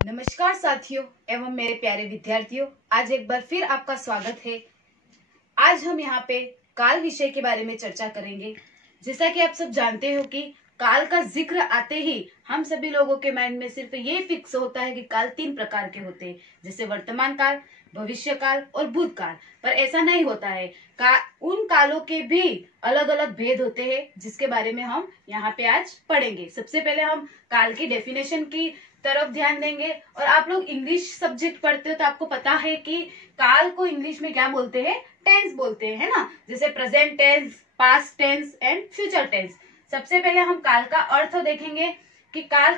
नमस्कार साथियों एवं मेरे प्यारे विद्यार्थियों, आज एक बार फिर आपका स्वागत है। आज हम यहाँ पे काल विषय के बारे में चर्चा करेंगे। जैसा कि आप सब जानते हो कि काल का जिक्र आते ही हम सभी लोगों के माइंड में सिर्फ ये फिक्स होता है कि काल 3 प्रकार के होते हैं, जैसे वर्तमान काल, भविष्य काल और भूतकाल। पर ऐसा नहीं होता है। उन कालों के भी अलग अलग भेद होते हैं, जिसके बारे में हम यहाँ पे आज पढ़ेंगे। सबसे पहले हम काल की डेफिनेशन की तरफ ध्यान देंगे। और आप लोग इंग्लिश सब्जेक्ट पढ़ते हो तो आपको पता है कि काल को इंग्लिश में क्या बोलते हैं, टेंस बोलते हैं, है ना। जैसे present tense, past tense and future tense. सबसे पहले हम काल का अर्थ देखेंगे कि काल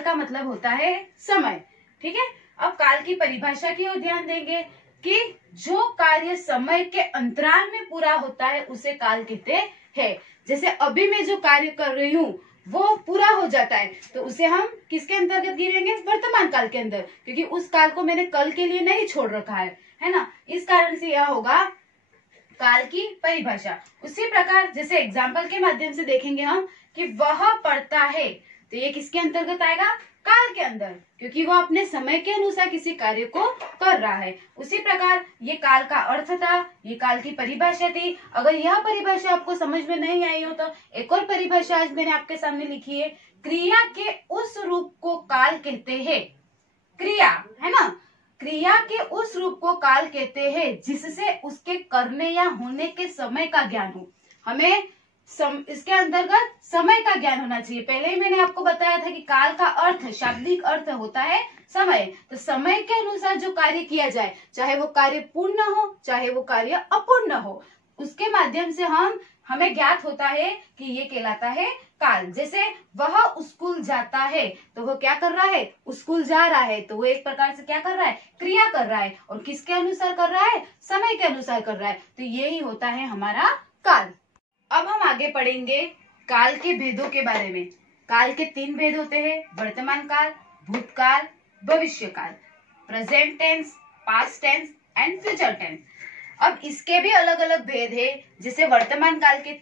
का मतलब होता है समय। ठीक है। अब काल की परिभाषा की ओर ध्यान देंगे कि जो कार्य समय के अंतराल में पूरा होता है उसे काल कहते हैं। जैसे अभी मैं जो कार्य कर रही हूँ वो पूरा हो जाता है तो उसे हम किसके अंतर्गत गिनेंगे, वर्तमान काल के अंदर, क्योंकि उस काल को मैंने कल के लिए नहीं छोड़ रखा है ना। इस कारण से यह होगा काल की परिभाषा। उसी प्रकार जैसे एग्जाम्पल के माध्यम से देखेंगे हम कि वह पढ़ता है, तो ये किसके अंतर्गत आएगा, काल के अंदर, क्योंकि वो अपने समय के अनुसार किसी कार्य को कर रहा है। उसी प्रकार ये काल का अर्थ था, ये काल की परिभाषा थी। अगर यह परिभाषा आपको समझ में नहीं आई हो तो एक और परिभाषा आज मैंने आपके सामने लिखी है। क्रिया के उस रूप को काल कहते हैं। क्रिया, है ना, क्रिया के उस रूप को काल कहते हैं जिससे उसके करने या होने के समय का ज्ञान हो। हमें इसके अंतर्गत समय का ज्ञान होना चाहिए। पहले ही मैंने आपको बताया था कि काल का अर्थ, शाब्दिक अर्थ होता है समय। तो समय के अनुसार जो कार्य किया जाए, चाहे वो कार्य पूर्ण हो चाहे वो कार्य अपूर्ण हो, उसके माध्यम से हमें ज्ञात होता है कि ये कहलाता है काल। जैसे वह स्कूल जाता है तो वो क्या कर रहा है, स्कूल जा रहा है, तो वो एक प्रकार से क्या कर रहा है, क्रिया कर रहा है। और किसके अनुसार कर रहा है, समय के अनुसार कर रहा है। तो यही होता है हमारा काल। अब हम आगे पढ़ेंगे काल के भेदों के बारे में। काल के 3 भेद होते हैं, वर्तमान काल, भूतकाल, भविष्य काल, present tense, past tense and future tense. अब इसके भी अलग अलग भेद है। जैसे वर्तमान काल के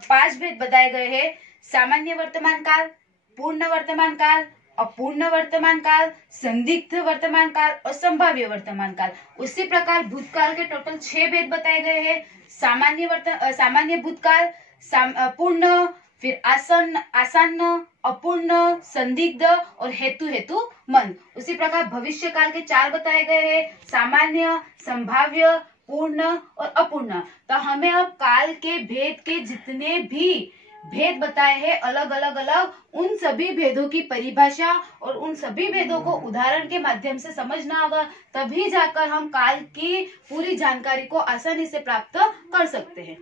5 भेद बताए गए हैं। सामान्य वर्तमान काल, पूर्ण वर्तमान काल, अपूर्ण वर्तमान काल, संदिग्ध वर्तमान काल और संभाव्य वर्तमान काल। उसी प्रकार भूतकाल के टोटल 6 भेद बताए गए हैं। सामान्य भूतकाल, पूर्ण, फिर आसन्न, अपूर्ण, संदिग्ध और हेतु मन। उसी प्रकार भविष्य काल के 4 बताए गए हैं, सामान्य, संभाव्य, पूर्ण और अपूर्ण। तो हमें अब काल के भेद के जितने भी भेद बताए हैं अलग अलग, उन सभी भेदों की परिभाषा और उन सभी भेदों को उदाहरण के माध्यम से समझना होगा, तभी जाकर हम काल की पूरी जानकारी को आसानी से प्राप्त कर सकते हैं।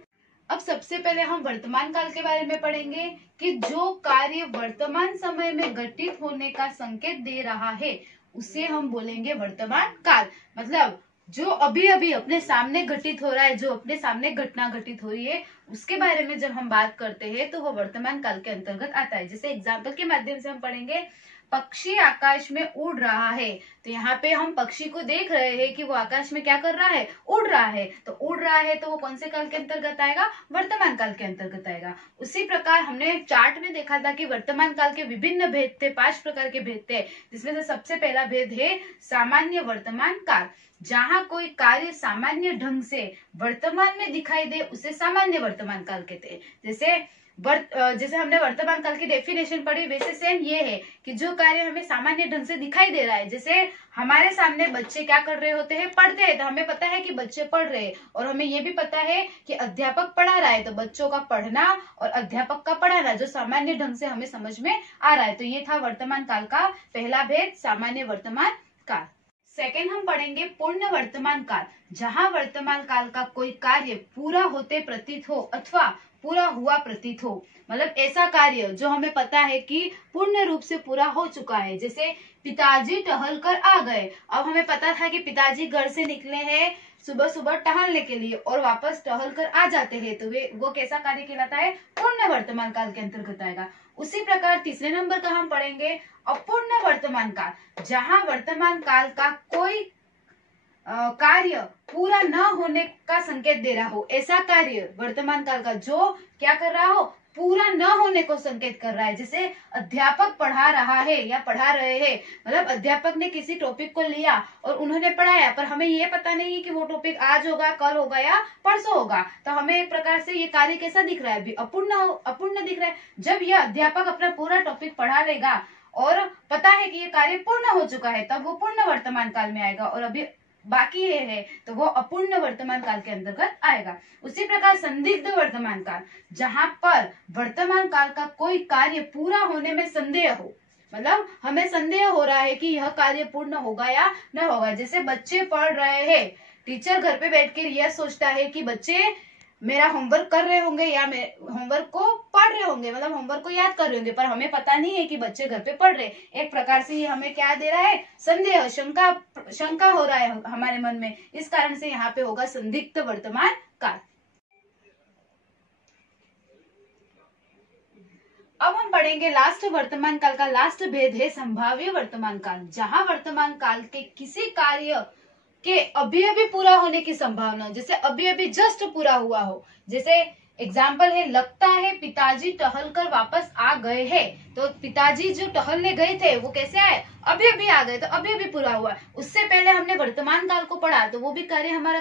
अब सबसे पहले हम वर्तमान काल के बारे में पढ़ेंगे कि जो कार्य वर्तमान समय में घटित होने का संकेत दे रहा है उसे हम बोलेंगे वर्तमान काल। मतलब जो अभी अभी अपने सामने घटित हो रहा है, जो अपने सामने घटना घटित हो रही है, उसके बारे में जब हम बात करते हैं तो वो वर्तमान काल के अंतर्गत आता है। जैसे एग्जाम्पल के माध्यम से हम पढ़ेंगे, पक्षी आकाश में उड़ रहा है। तो यहाँ पे हम पक्षी को देख रहे हैं कि वो आकाश में क्या कर रहा है, उड़ रहा है। तो उड़ रहा है तो वो कौन से काल के अंतर्गत आएगा, वर्तमान काल के अंतर्गत आएगा। उसी प्रकार हमने चार्ट में देखा था कि वर्तमान काल के विभिन्न भेद थे, 5 प्रकार के भेद थे, जिसमें से सबसे पहला भेद है सामान्य वर्तमान काल। जहाँ कोई कार्य सामान्य ढंग से वर्तमान में दिखाई दे उसे सामान्य वर्तमान काल कहते हैं। जैसे हमने वर्तमान काल की डेफिनेशन पढ़ी, वैसे सेम ये है कि जो कार्य हमें सामान्य ढंग से दिखाई दे रहा है, जैसे हमारे सामने बच्चे क्या कर रहे होते हैं, पढ़ते हैं, तो हमें पता है कि बच्चे पढ़ रहे हैं, और हमें ये भी पता है कि अध्यापक पढ़ा रहा है। तो बच्चों का पढ़ना और अध्यापक का पढ़ाना जो सामान्य ढंग से हमें समझ में आ रहा है। तो ये था वर्तमान काल का पहला भेद, सामान्य वर्तमान काल। सेकेंड हम पढ़ेंगे पूर्ण वर्तमान काल। जहाँ वर्तमान काल का कोई कार्य पूरा होते प्रतीत हो अथवा पूरा हुआ प्रतीत हो, मतलब ऐसा कार्य जो हमें पता है कि पूर्ण रूप से पूरा हो चुका है। जैसे पिताजी टहल कर आ गए। अब हमें पता था कि पिताजी घर से निकले हैं सुबह सुबह टहलने के लिए और वापस टहल कर आ जाते हैं, तो वो कैसा कार्य कहलाता है, पूर्ण वर्तमान काल के अंतर्गत आएगा। उसी प्रकार तीसरे नंबर का हम पढ़ेंगे अपूर्ण वर्तमान काल। जहाँ वर्तमान काल का कोई कार्य पूरा न होने का संकेत दे रहा हो, ऐसा कार्य वर्तमान काल का जो क्या कर रहा हो, पूरा न होने को संकेत कर रहा है। जैसे अध्यापक पढ़ा रहा है या पढ़ा रहे हैं, मतलब अध्यापक ने किसी टॉपिक को लिया और उन्होंने पढ़ाया, पर हमें ये पता नहीं है कि वो टॉपिक आज होगा, कल होगा या परसों होगा, तो हमें एक प्रकार से ये कार्य कैसा दिख रहा है, अभी अपूर्ण दिख रहा है। जब यह अध्यापक अपना पूरा टॉपिक पढ़ा लेगा और पता है कि ये कार्य पूर्ण हो चुका है, तब वो पूर्ण वर्तमान काल में आएगा, और अभी बाकी है तो वो अपूर्ण वर्तमान काल के अंतर्गत आएगा। उसी प्रकार संदिग्ध वर्तमान काल, जहां पर वर्तमान काल का कोई कार्य पूरा होने में संदेह हो, मतलब हमें संदेह हो रहा है कि यह कार्य पूर्ण होगा या न होगा। जैसे बच्चे पढ़ रहे हैं, टीचर घर पे बैठ कर यह सोचता है कि बच्चे मेरा होमवर्क कर रहे होंगे या होमवर्क को पढ़ रहे होंगे, मतलब होमवर्क को याद कर रहे होंगे, पर हमें पता नहीं है कि बच्चे घर पे पढ़ रहे। एक प्रकार से ये हमें क्या दे रहा है, संदेह, शंका हो रहा है हमारे मन में। इस कारण से यहाँ पे होगा संदिग्ध वर्तमान काल। अब हम पढ़ेंगे लास्ट वर्तमान काल का लास्ट भेद है संभाव्य वर्तमान काल, जहां वर्तमान काल के किसी कार्य के अभी अभी पूरा होने की संभावना, जैसे अभी अभी जस्ट पूरा हुआ हो। जैसे एग्जाम्पल है, लगता है पिताजी टहल कर वापस आ गए हैं, तो पिताजी जो टहलने गए थे वो कैसे आए, अभी अभी आ गए, तो अभी अभी पूरा हुआ। उससे पहले हमने वर्तमान काल को पढ़ा, तो वो भी कार्य हमारा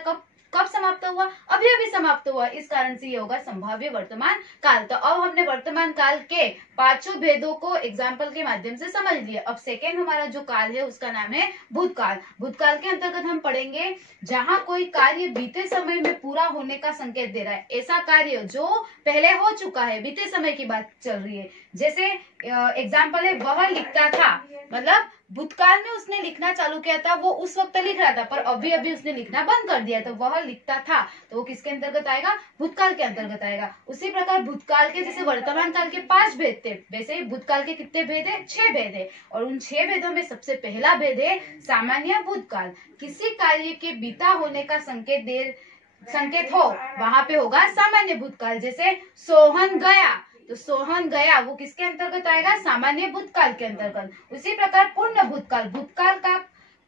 कब समाप्त हुआ, अभी अभी समाप्त हुआ। इस कारण से ये होगा संभाव्य वर्तमान काल। तो अब हमने वर्तमान काल के पांचों भेदों को एग्जाम्पल के माध्यम से समझ लिया। अब सेकेंड हमारा जो काल है उसका नाम है भूतकाल। भूतकाल के अंतर्गत हम पढ़ेंगे जहां कोई कार्य बीते समय में पूरा होने का संकेत दे रहा है, ऐसा कार्य जो पहले हो चुका है, बीते समय की बात चल रही है। जैसे एग्जाम्पल है, वह लिखता था, मतलब भूतकाल में उसने लिखना चालू किया था, वो उस वक्त लिख रहा था, पर अभी अभी उसने लिखना बंद कर दिया, तो वह लिखता था, तो वो किसके अंतर्गत आएगा, भूतकाल के अंतर्गत आएगा। उसी प्रकार भूतकाल के जैसे वर्तमान काल के 5 भेद थे, वैसे ही भूतकाल के कितने भेद है, 6 भेद है, और उन 6 भेदों में सबसे पहला भेद है सामान्य भूतकाल। किसी कार्य के बीता होने का संकेत हो, वहां पे होगा सामान्य भूतकाल। जैसे सोहन गया, तो सोहन गया वो किसके अंतर्गत आएगा, सामान्य भूतकाल के अंतर्गत। उसी प्रकार पूर्ण भूतकाल, भूतकाल का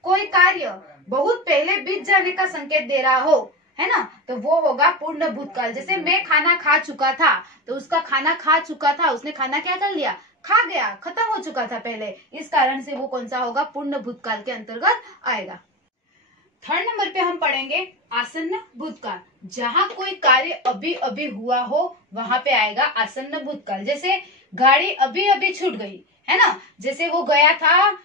कोई कार्य बहुत पहले बीत जाने का संकेत दे रहा हो, है ना, तो वो होगा पूर्ण भूतकाल। जैसे मैं खाना खा चुका था, तो उसका खाना खा चुका था, उसने खाना क्या कर लिया, खा गया, खत्म हो चुका था पहले। इस कारण से वो कौन सा होगा, पूर्ण भूतकाल के अंतर्गत आएगा। थर्ड नंबर पे हम पढ़ेंगे आसन्न भूतकाल, जहां कोई कार्य अभी अभी हुआ हो, वहां पे आएगा आसन्न भूतकाल। जैसे गाड़ी अभी अभी छूट गई, है ना, जैसे वो गया था,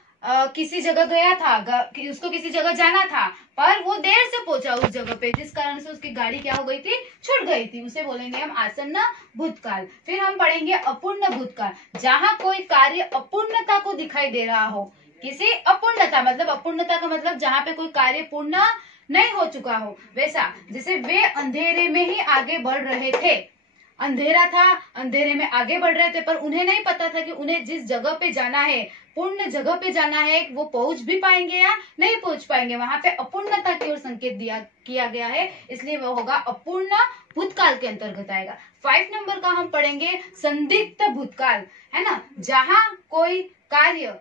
किसी जगह गया था, उसको किसी जगह जाना था, पर वो देर से पहुंचा उस जगह पे, जिस कारण से उसकी गाड़ी क्या हो गई थी, छूट गई थी, उसे बोलेंगे हम आसन्न भूतकाल। फिर हम पढ़ेंगे अपूर्ण भूतकाल, जहां कोई कार्य अपूर्णता को दिखाई दे रहा हो, किसी अपूर्णता, मतलब अपूर्णता का मतलब जहां पे कोई कार्य पूर्ण नहीं हो चुका हो, वैसा। जैसे वे अंधेरे में ही आगे बढ़ रहे थे, अंधेरा था, अंधेरे में आगे बढ़ रहे थे, पर उन्हें नहीं पता था कि उन्हें जिस जगह पे जाना है, पूर्ण जगह पे जाना है, वो पहुंच भी पाएंगे या नहीं पहुंच पाएंगे। वहां पे अपूर्णता की ओर संकेत किया गया है, इसलिए वो होगा अपूर्ण भूतकाल के अंतर्गत आएगा। 5 नंबर का हम पढ़ेंगे संदिग्ध भूतकाल, है ना, जहां कोई कार्य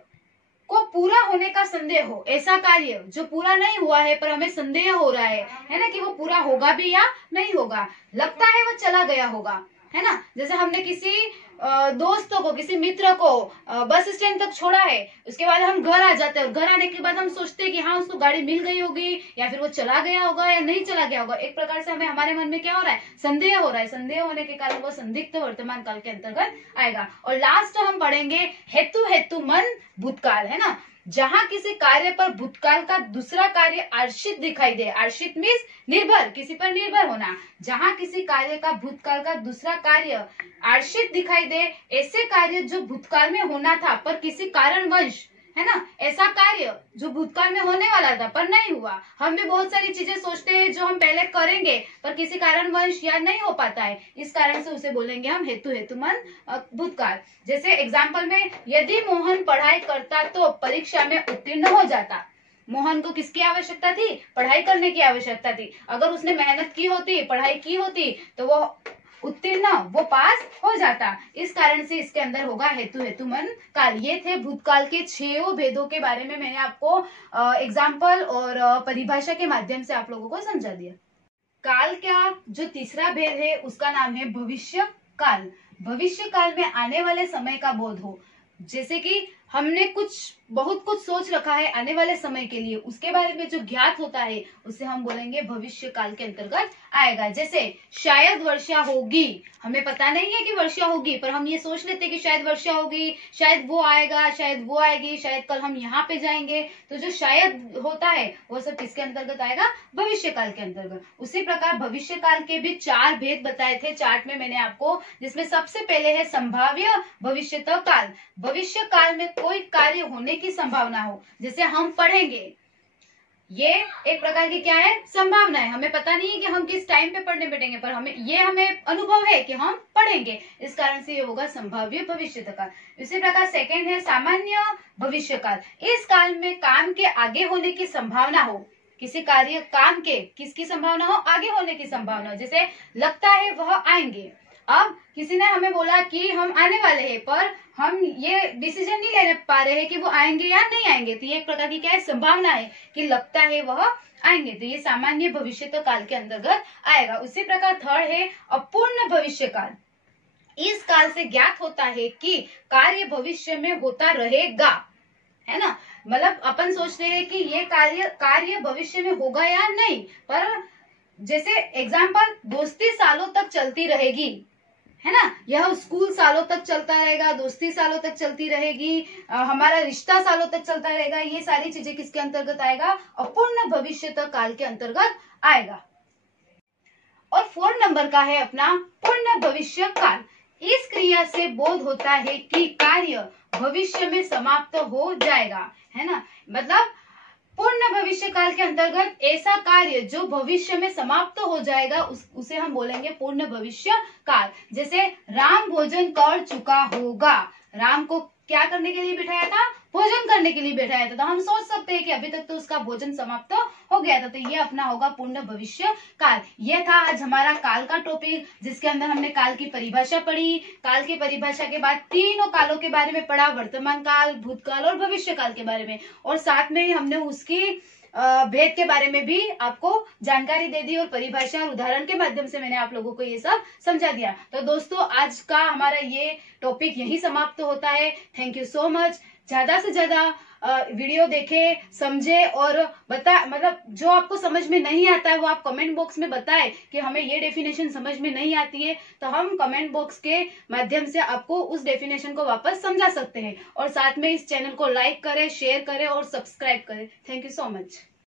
को पूरा होने का संदेह हो, ऐसा कार्य जो पूरा नहीं हुआ है पर हमें संदेह हो रहा है ना, कि वो पूरा होगा भी या नहीं होगा, लगता है वो चला गया होगा, है ना। जैसे हमने किसी दोस्तों को, किसी मित्र को बस स्टैंड तक छोड़ा है, उसके बाद हम घर आ जाते हैं, घर आने के बाद हम सोचते हैं कि हाँ उसको गाड़ी मिल गई होगी, या फिर वो चला गया होगा या नहीं चला गया होगा। एक प्रकार से हमें हमारे मन में क्या हो रहा है, संदेह हो रहा है, संदेह होने के कारण वो संदिग्ध वर्तमान काल के अंतर्गत आएगा। और लास्ट हम पढ़ेंगे हेतु मन भूतकाल, है ना, जहां किसी कार्य पर भूतकाल का दूसरा कार्य आश्रित दिखाई दे, आश्रित मीन्स निर्भर, किसी पर निर्भर होना, जहां किसी कार्य का भूतकाल का दूसरा कार्य आश्रित दिखाई दे, ऐसे कार्य जो भूतकाल में होना था पर किसी कारणवश, है ना, ऐसा कार्य जो भूतकाल में होने वाला था पर नहीं हुआ। हम भी बहुत सारी चीजें सोचते हैं जो हम पहले करेंगे पर किसी कारणवश याद नहीं हो पाता है, इस कारण से उसे बोलेंगे हम हेतुमन भूतकाल। जैसे एग्जाम्पल में, यदि मोहन पढ़ाई करता तो परीक्षा में उत्तीर्ण हो जाता। मोहन को किसकी आवश्यकता थी, पढ़ाई करने की आवश्यकता थी। अगर उसने मेहनत की होती, पढ़ाई की होती, तो वो उत्तीर्ण, वो पास हो जाता। इस कारण से इसके अंदर होगा हेतुमन काल। ये थे भूतकाल के 6 भेदों के बारे में मैंने आपको एग्जाम्पल और परिभाषा के माध्यम से आप लोगों को समझा दिया। काल का जो तीसरा भेद है उसका नाम है भविष्य काल। भविष्य काल में आने वाले समय का बोध हो। जैसे कि हमने बहुत कुछ सोच रखा है आने वाले समय के लिए, उसके बारे में जो ज्ञात होता है उसे हम बोलेंगे भविष्य काल के अंतर्गत आएगा। जैसे शायद वर्षा होगी, हमें पता नहीं है कि वर्षा होगी, पर हम ये सोच लेते हैं कि शायद वर्षा होगी, शायद वो आएगा, शायद वो आएगी, शायद कल हम यहाँ पे जाएंगे। तो जो शायद होता है वो सब किसके अंतर्गत आएगा? भविष्य काल के अंतर्गत। उसी प्रकार भविष्य काल के भी 4 भेद बताए थे चार्ट में मैंने आपको, जिसमें सबसे पहले है संभाव्य भविष्यत काल। भविष्य काल में कोई कार्य होने की संभावना हो, जैसे हम पढ़ेंगे, ये एक प्रकार की क्या है? संभावना है। हमें पता नहीं है कि हम किस टाइम पे पढ़ने बैठेंगे, पर हमें अनुभव है कि हम पढ़ेंगे, इस कारण से ये होगा संभाव्य भविष्य काल। इसी प्रकार सेकंड है सामान्य भविष्य काल। इस काल में काम के आगे होने की संभावना हो, किसी कार्य काम के किसकी संभावना हो? आगे होने की संभावना हो। जैसे लगता है वह आएंगे, अब किसी ने हमें बोला कि हम आने वाले हैं, पर हम ये डिसीजन नहीं ले पा रहे हैं कि वो आएंगे या नहीं आएंगे, तो ये एक प्रकार की क्या है? संभावना है कि लगता है वह आएंगे, तो ये सामान्य भविष्य काल के अंतर्गत आएगा। उसी प्रकार थर्ड है अपूर्ण भविष्य काल। इस काल से ज्ञात होता है कि कार्य भविष्य में होता रहेगा, है ना। मतलब अपन सोच रहे हैं कि ये कार्य भविष्य में होगा या नहीं, पर जैसे एग्जाम्पल दोस्ती सालों तक चलती रहेगी, है ना, यह स्कूल सालों तक चलता रहेगा, दोस्ती सालों तक चलती रहेगी, हमारा रिश्ता सालों तक चलता रहेगा, ये सारी चीजें किसके अंतर्गत आएगा? अपूर्ण भविष्य काल के अंतर्गत आएगा। और 4 नंबर का है अपना पूर्ण भविष्य काल। इस क्रिया से बोध होता है कि कार्य भविष्य में समाप्त हो जाएगा, है ना। मतलब पूर्ण भविष्य काल के अंतर्गत ऐसा कार्य जो भविष्य में समाप्त हो जाएगा उसे हम बोलेंगे पूर्ण भविष्य काल। जैसे राम भोजन कर चुका होगा, राम को क्या करने के लिए बिठाया था? भोजन करने के लिए बैठाया था। तो हम सोच सकते हैं कि अभी तक तो उसका भोजन समाप्त हो गया था, तो ये अपना होगा पूर्ण भविष्य काल। ये था आज हमारा काल का टॉपिक, जिसके अंदर हमने काल की परिभाषा पढ़ी। काल की परिभाषा के बाद तीनों कालों के बारे में पढ़ा, वर्तमान काल, भूतकाल और भविष्य काल के बारे में, और साथ में ही हमने उसकी भेद के बारे में भी आपको जानकारी दे दी, और परिभाषा और उदाहरण के माध्यम से मैंने आप लोगों को ये सब समझा दिया। तो दोस्तों आज का हमारा ये टॉपिक यही समाप्त होता है। Thank you so much. ज्यादा से ज्यादा वीडियो देखे, समझे, और मतलब जो आपको समझ में नहीं आता है वो आप कमेंट बॉक्स में बताएं कि हमें ये डेफिनेशन समझ में नहीं आती है, तो हम कमेंट बॉक्स के माध्यम से आपको उस डेफिनेशन को वापस समझा सकते हैं। और साथ में इस चैनल को लाइक करें, शेयर करें और सब्सक्राइब करें। Thank you so much.